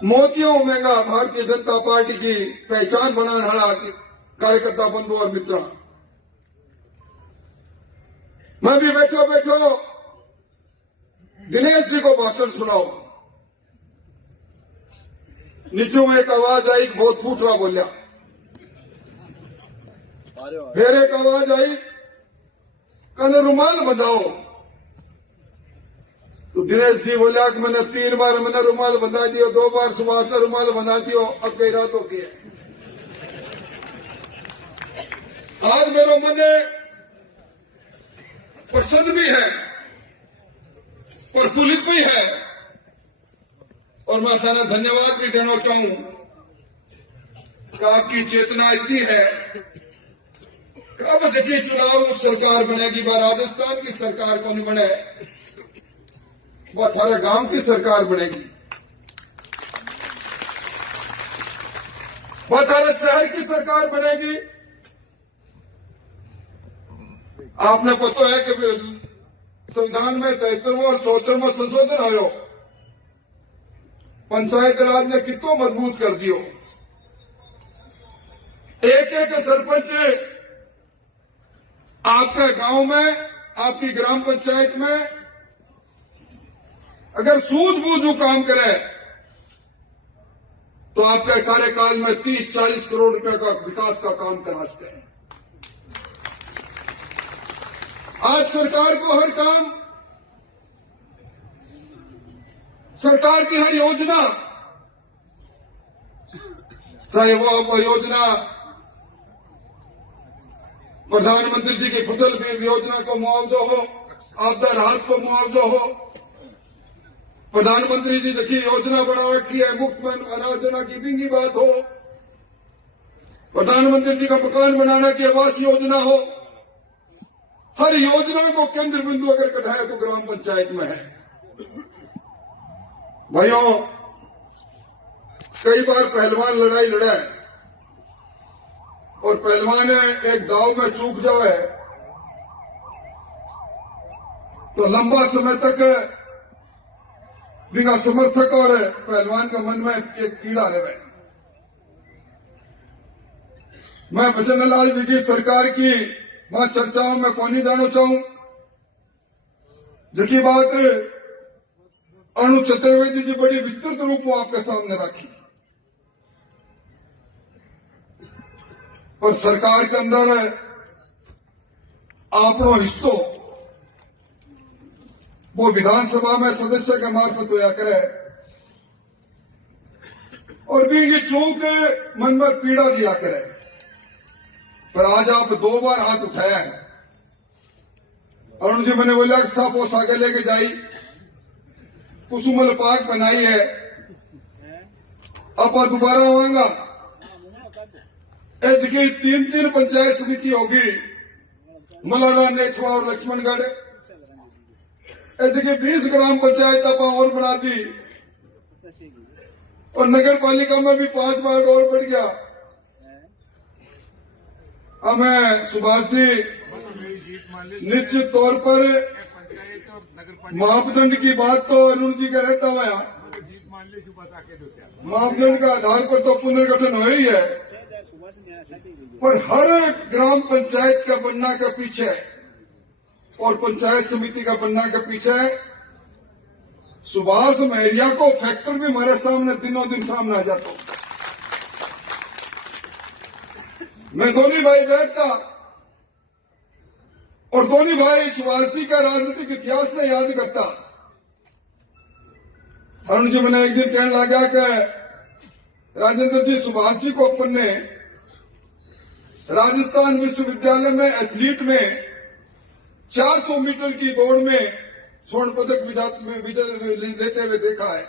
मोतियों omega Bharatiya Janata party की पहचान बनाने वाला कार्यकर्ता बंधु और मित्र, मैं भी बैठो बैठो दिनेश जी को भाषण सुनाओ। नीचों एक आवाज आई, बहुत फूट रहा बोलिया। फिर एक आवाज आई, कहने रुमाल बंधाओ। तो दिनेश जी बोलिया कि मैंने 3 बार मैंने रुमाल बंधा दियो, 2 बार सुभाष ने रुमाल बंधा दियो, अब कई रातों की है। आज मेरे मन प्रसन्न भी है, प्रफुल्लित भी है, और मैं थाना धन्यवाद भी देना चाहूं कि आपकी चेतना इतनी है कि अब जबकि चुनाव सरकार बनेगी, वह राजस्थान की सरकार को नहीं बने, वह थारे गांव की सरकार बनेगी, वह थारे शहर की सरकार बनेगी। आपने पता है कि संविधान में 73वां और 74वां संशोधन आयो, पंचायत राज ने कितना मजबूत कर दियो। एक एक सरपंच आपके गांव में, आपकी ग्राम पंचायत में अगर सूझबूझ काम करे तो आपके कार्यकाल में 30-40 करोड़ रुपए का विकास का काम करा सकते हैं। आज सरकार को हर काम, सरकार की हर योजना, चाहे वो परियोजना प्रधानमंत्री जी की फसल बीमा योजना को मुआवजा हो, आपदा राहत को मुआवजा हो, प्रधानमंत्री जी देखिए योजना बना रखी है, मुफ्त में अनाज देना की भी बात हो, प्रधानमंत्री जी का मकान बनाना की आवास योजना हो, हर योजना को केंद्र बिंदु अगर कढ़ाया तो ग्राम पंचायत में है। भाइयों, कई बार पहलवान लड़ाई लड़ा है और पहलवान एक दाव में चूक जाए तो लंबा समय तक बिना समर्थक और पहलवान का मन में एक कीड़ा रहे। मैं भजन लाल जी की सरकार की वहां चर्चाओं में कौन नहीं जाना चाहूं, जिसकी बात अनु चतुर्वेदी जी बड़ी विस्तृत रूप में आपके सामने रखी। और सरकार के अंदर आपनो हिस्सो वो विधानसभा में सदस्य के मार्फत होया करे, और भी ये चूक मन में पीड़ा दिया करे। पर आज आप 2 बार हाथ उठाया है। अरुण जी मैंने बोला साफ वो आगे लेके जाई, कुसुमल पार्क बनाई है, अब दोबारा आऊंगा। जगह 3 पंचायत समिति होगी, मलाना, नेछवा और लक्ष्मणगढ़। जगह 20 ग्राम पंचायत आप और बना दी, और नगर पालिका में भी 5 वार्ड और बढ़ गया। अब मैं सुभाष जी निश्चित तौर पर मापदंड की बात तो अरुण जी का रहता हुआ, मापदंड का आधार पर तो पुनर्गठन हो ही है, पर हर ग्राम पंचायत का बनना के पीछे और पंचायत समिति का बनना के पीछे सुभाष महरिया को फैक्टर भी हमारे सामने दिनों दिन सामने आ जाता हूं। मैं दोनों भाई बैठता और दोनों भाई सुभाष जी का राजनीतिक इतिहास ने याद करता। अरुण जी मैंने एक दिन कहने लगा कि राजेंद्र जी, सुभाष जी को अपन ने राजस्थान विश्वविद्यालय में एथलीट में 400 मीटर की दौड़ में स्वर्ण पदक विजय लेते हुए देखा है,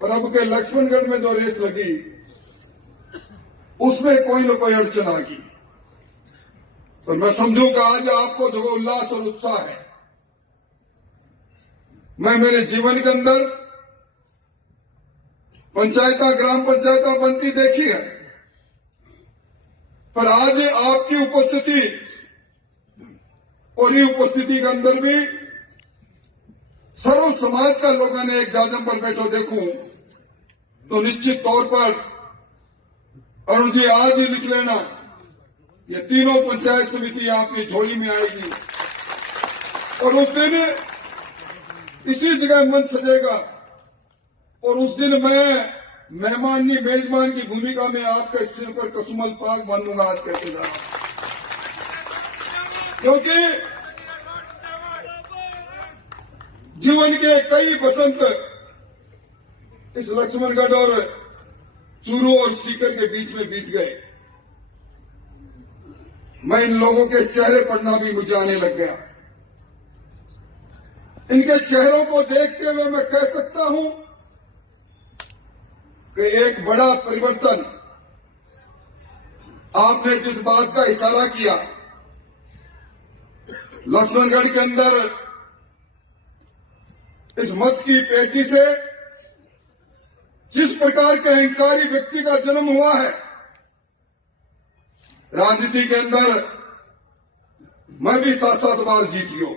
पर अब के लक्ष्मणगढ़ में जो रेस लगी उसमें कोई न कोई अड़चन आ गई। तो मैं समझूंगा आज आपको जो उल्लास और उत्साह है, मैं मेरे जीवन के अंदर पंचायत, ग्राम पंचायत बनती देखी है, पर आज आपकी उपस्थिति और ये उपस्थिति के अंदर भी सर्व समाज का लोगों ने एक जाजम पर बैठो देखूं तो निश्चित तौर पर अरुण जी आज ही लिख लेना, ये तीनों पंचायत समिति आपकी झोली में आएगी और उस दिन इसी जगह मंच सजेगा और उस दिन मैं मेजबान की भूमिका में आपका इस सिर पर कसुमल पाक बांधूंगा आज कहते जा रहा हूं, क्योंकि जीवन के कई बसंत इस लक्ष्मणगढ़ और चूरू और सीकर के बीच में बीत गए। मैं इन लोगों के चेहरे पढ़ना भी मुझे आने लग गया। इनके चेहरों को देखते हुए मैं कह सकता हूं कि एक बड़ा परिवर्तन आपने जिस बात का इशारा किया, लक्ष्मणगढ़ के अंदर इस मत की पेटी से जिस प्रकार के अहंकारी व्यक्ति का जन्म हुआ है, राजनीति के अंदर मैं भी 7-7 बार जीत गया,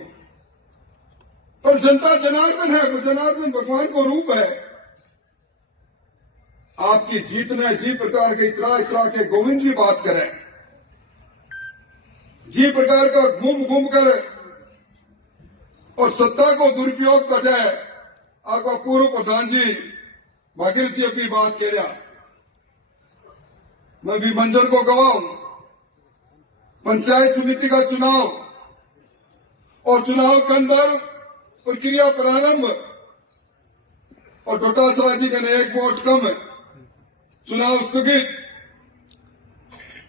पर जनता जनार्दन है, वो जनार्दन भगवान को रूप है। आपकी जीत ने जी प्रकार के इतरा के गोविंद जी बात करें, जी प्रकार का घूम घूम कर और सत्ता को दुरुपयोग कर जाए। आपका पूर्व प्रधान जी भागीरथ जी अपनी बात कह रहा, मैं भी मंजर को गवाऊं। पंचायत समिति का चुनाव और चुनाव के अंदर प्रक्रिया प्रारंभ और डोटासरा जी के 1 वोट कम, चुनाव स्थगित,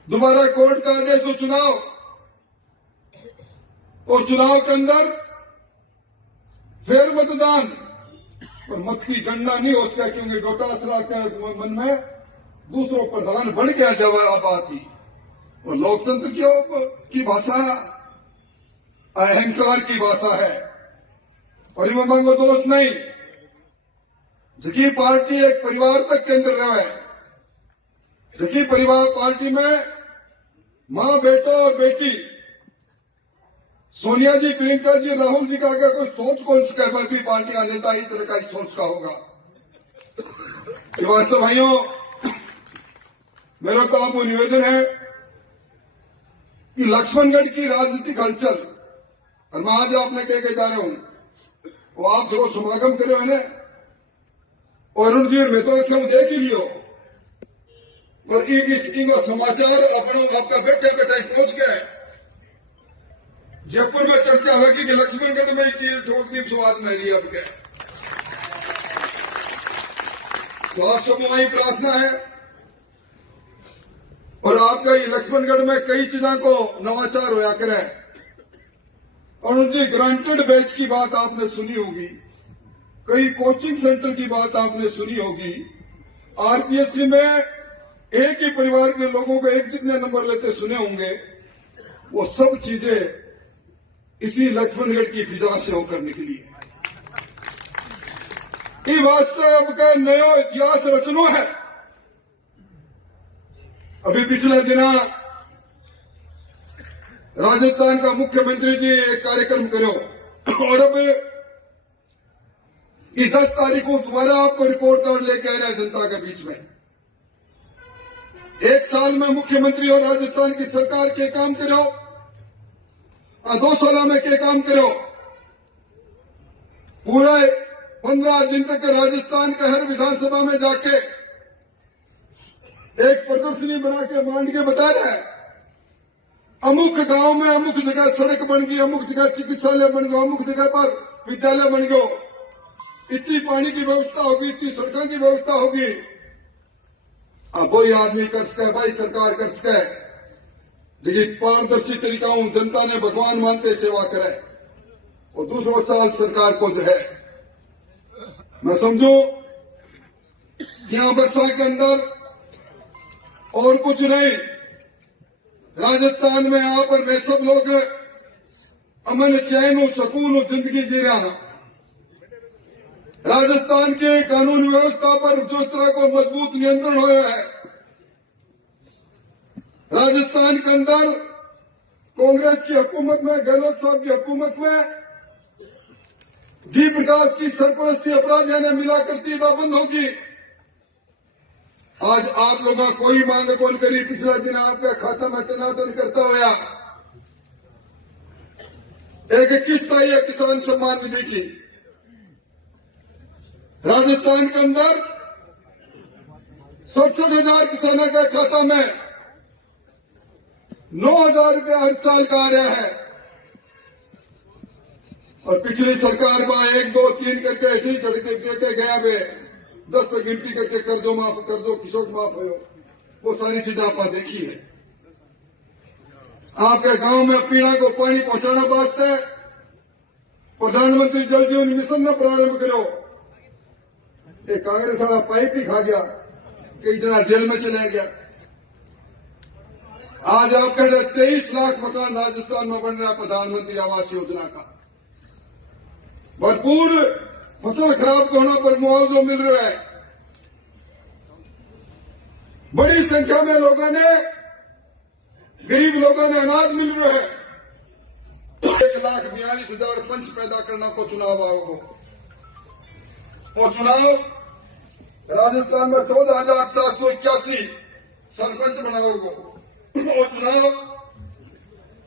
दोबारा कोर्ट का आदेश हो चुनाव और चुनाव के अंदर फिर मतदान और मत की गणना नहीं हो सका, क्योंकि डोटासरा के मन में दूसरों प्रधान बढ़ गया जब बात थी। और लोकतंत्र की भाषा अहंकार की भाषा है और इनमें को दोष नहीं। जकी पार्टी एक परिवार तक केंद्र रहा है, जकी परिवार पार्टी में मां बेटा और बेटी, सोनिया जी, प्रियंका जी, राहुल जी का अगर कोई सोच कौन सी कह भी पार्टी का नेता ही तरह का ही सोच का होगा। कि वास्तव भाइयों, मेरा तो आपको निवेदन है कि लक्ष्मणगढ़ की राजनीतिक हलचल, और मैं आज आपने कह के जा रहा हूं, वो आप जो समागम करे हो और अरुण जी मैं तो क्यों देख ही लियो और इनका समाचार आपका बैठे बैठे पहुंच गए। जयपुर में चर्चा होगी कि लक्ष्मणगढ़ में ठोकनी सुभाष मेरी अब के, तो आप सब वही प्रार्थना है और आपका ये लक्ष्मणगढ़ में कई चीजों को नवाचार होया करे। अरुण जी, ग्रांटेड बैच की बात आपने सुनी होगी, कई कोचिंग सेंटर की बात आपने सुनी होगी, आरपीएससी में एक ही परिवार के लोगों को एक जितने नंबर लेते सुने होंगे। वो सब चीजें इसी लक्ष्मणगढ़ की फिजा से होकर निकली है। ये वास्तव का नया इतिहास रचनो है। अभी पिछले दिना राजस्थान का मुख्यमंत्री जी एक कार्यक्रम करो और अब ये 10 तारीख को दोबारा आपको रिपोर्ट कार्ड लेके आ रहा है जनता के बीच में। 1 साल में मुख्यमंत्री और राजस्थान की सरकार के काम करो और 2 साल में के काम करो। पूरे 15 दिन तक राजस्थान के हर विधानसभा में जाके एक प्रदर्शनी बना के मांड के बता रहा है, अमुक गांव में अमुक जगह सड़क बन गई, अमुक जगह चिकित्सालय बन गया, अमुक जगह पर विद्यालय बन गयो, इतनी पानी की व्यवस्था होगी, इतनी सड़कों की व्यवस्था होगी। अब वही आदमी कर सके, भाई सरकार कर सके, जिसकी पारदर्शी तरीका जनता ने भगवान मानते सेवा करे। और दूसरा साल सरकार को जो है मैं समझू यहां वर्षा के अंदर और कुछ नहीं, राजस्थान में यहां पर मैं सब लोग अमन चैन सुकून जिंदगी जी रहा हूं। राजस्थान के कानून व्यवस्था पर जो तरह को मजबूत नियंत्रण हो रहा है, राजस्थान के अंदर कांग्रेस की हुकूमत में, गहलोत साहब की हुकूमत में जी प्रकाश की सरपरस्ती अपराधियों ने मिला करती वह बंद होगी। आज आप लोग कोई मांग कौन करी, पिछला दिन आपका खाता में टनाटन करता हुआ एक किस्त आई है किसान सम्मान निधि की। राजस्थान के अंदर 67,000 किसानों के खाता में 9,000 रुपया हर साल का आ रहा है। और पिछली सरकार में 1, 2, 3 करके ठीक करके गया वे 10 तक गिनती करके कर दो माफ, कर दो किशोर माफ हो, वो सारी चीजें आप देखी है। आपके गांव में पीने को पानी पहुंचाना वास्ते प्रधानमंत्री जल जीवन मिशन ने प्रारंभ करो। एक कांग्रेस वाला पाइप ही खा गया, कई जना जेल में चले गया। आज आपके 23 लाख मकान राजस्थान में बन रहा प्रधानमंत्री आवास योजना का। भरपूर फसल खराब होने पर मुआवजा मिल रहा है। बड़ी संख्या में लोगों ने, गरीब लोगों ने अनाज मिल रहा है। 1,42,000 पंच पैदा करना को चुनाव आयोग और चुनाव राजस्थान में 14,781 सरपंच बनाओगे और चुनाव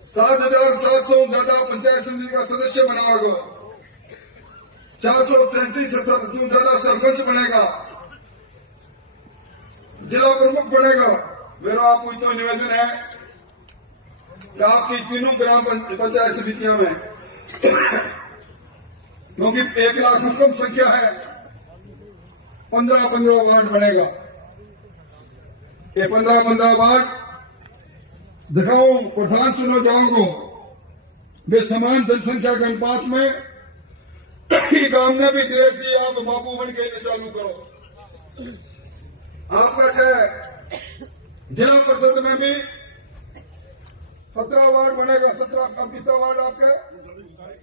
7,700 ज्यादा पंचायत समिति का सदस्य बनाओगे, 437 से ज्यादा सरपंच बनेगा, जिला प्रमुख बनेगा। मेरा आपको इतना निवेदन है कि आपकी तीनों ग्राम पंचायत समितियों में, क्योंकि 1 लाख कम संख्या है, 15-15 वार्ड बनेगा। ये 15-15 वार्ड दिखाओ प्रधान चुनो जाओगे वे समान जनसंख्या के अनुपात में गांव में भी देसी आप बाबू बन के चालू करो। आपका क्या जिला परिषद में भी 17 वार्ड बनेगा, 17 अब कितना वार्ड आपके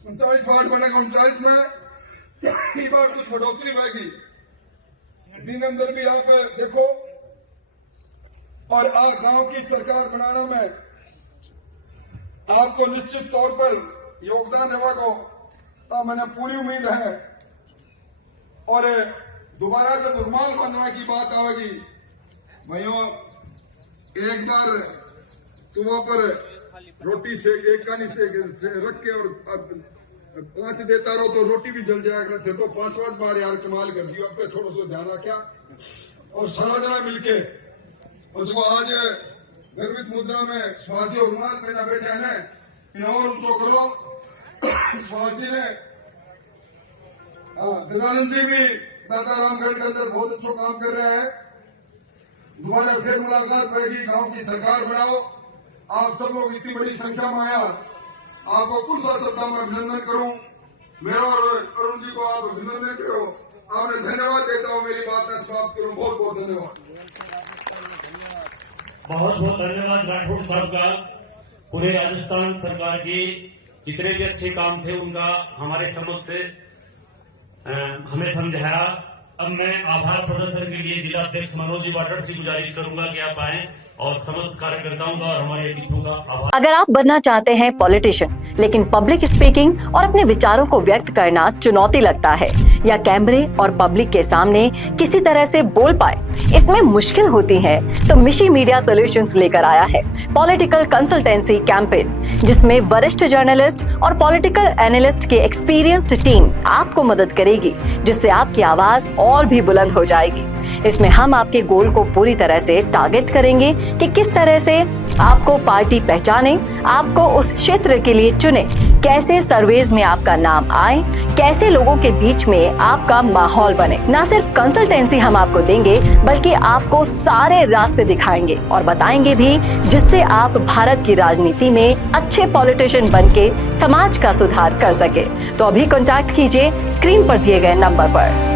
39 वार्ड बनेगा। 39 में इस बार कुछ बढ़ोतरी आएगी, दिन अंदर भी आप देखो। और आज गांव की सरकार बनाने में आपको निश्चित तौर पर योगदान देगा, तो मैंने पूरी उम्मीद है। और दोबारा जब रुमाल बांधने की बात आएगी, भाइयों एक बार तो वहां पर रोटी से एक कानी से रख के और 5 देता रहो तो रोटी भी जल जाया करते, तो 5 बार यार कमाल कर दियो। अब थोड़ा सा ध्यान रखा और सारा जना मिलके और जो आज गर्भित मुद्रा में स्वास्थ्य और रुमाल पहना बैठा है ना, और उनको करो। स्वास्थ्य ने दयानंद जी भी दादा रामगढ़ के अंदर बहुत अच्छा काम कर रहे हैं। दोबारा फिर मुलाकात रहेगी, गांव की सरकार बनाओ। आप सब लोग इतनी बड़ी संख्या में आया, आपको कुल 7 सप्ताह में अभिनंदन करूं। मेरा और अरुण जी को आप अभिनंदन करो। आपने धन्यवाद देता हूं, मेरी बात में समाप्त करूं। बहुत बहुत धन्यवाद। बहुत बहुत धन्यवाद राठौड़ साहब का। पूरे राजस्थान सरकार के जितने भी अच्छे काम थे उनका हमारे समक्ष हमें समझाया। अब मैं आभार प्रदर्शन के लिए जिला अध्यक्ष मनोज जी वाडर से गुजारिश करूंगा कि आप आएं और समस्त कार्यकर्ताओं का और हमारे अतिथियों का आभार। अगर आप बनना चाहते हैं पॉलिटिशियन, लेकिन पब्लिक स्पीकिंग और अपने विचारों को व्यक्त करना चुनौती लगता है, या कैमरे और पब्लिक के सामने किसी तरह से बोल पाए इसमें मुश्किल होती है, तो मिशी मीडिया सॉल्यूशंस लेकर आया है पॉलिटिकल कंसल्टेंसी कैंपेन, जिसमें वरिष्ठ जर्नलिस्ट और पॉलिटिकल एनालिस्ट की एक्सपीरियंस्ड टीम आपको मदद करेगी, जिससे आपकी आवाज और भी बुलंद हो जाएगी। इसमें हम आपके गोल को पूरी तरह से टारगेट करेंगे कि किस तरह से आपको पार्टी पहचाने, आपको उस क्षेत्र के लिए चुने, कैसे सर्वेज में आपका नाम आए, कैसे लोगों के बीच में आपका माहौल बने। न सिर्फ कंसल्टेंसी हम आपको देंगे, बल्कि आपको सारे रास्ते दिखाएंगे और बताएंगे भी, जिससे आप भारत की राजनीति में अच्छे पॉलिटिशियन बनके समाज का सुधार कर सके। तो अभी कॉन्टैक्ट कीजिए स्क्रीन पर दिए गए नंबर पर।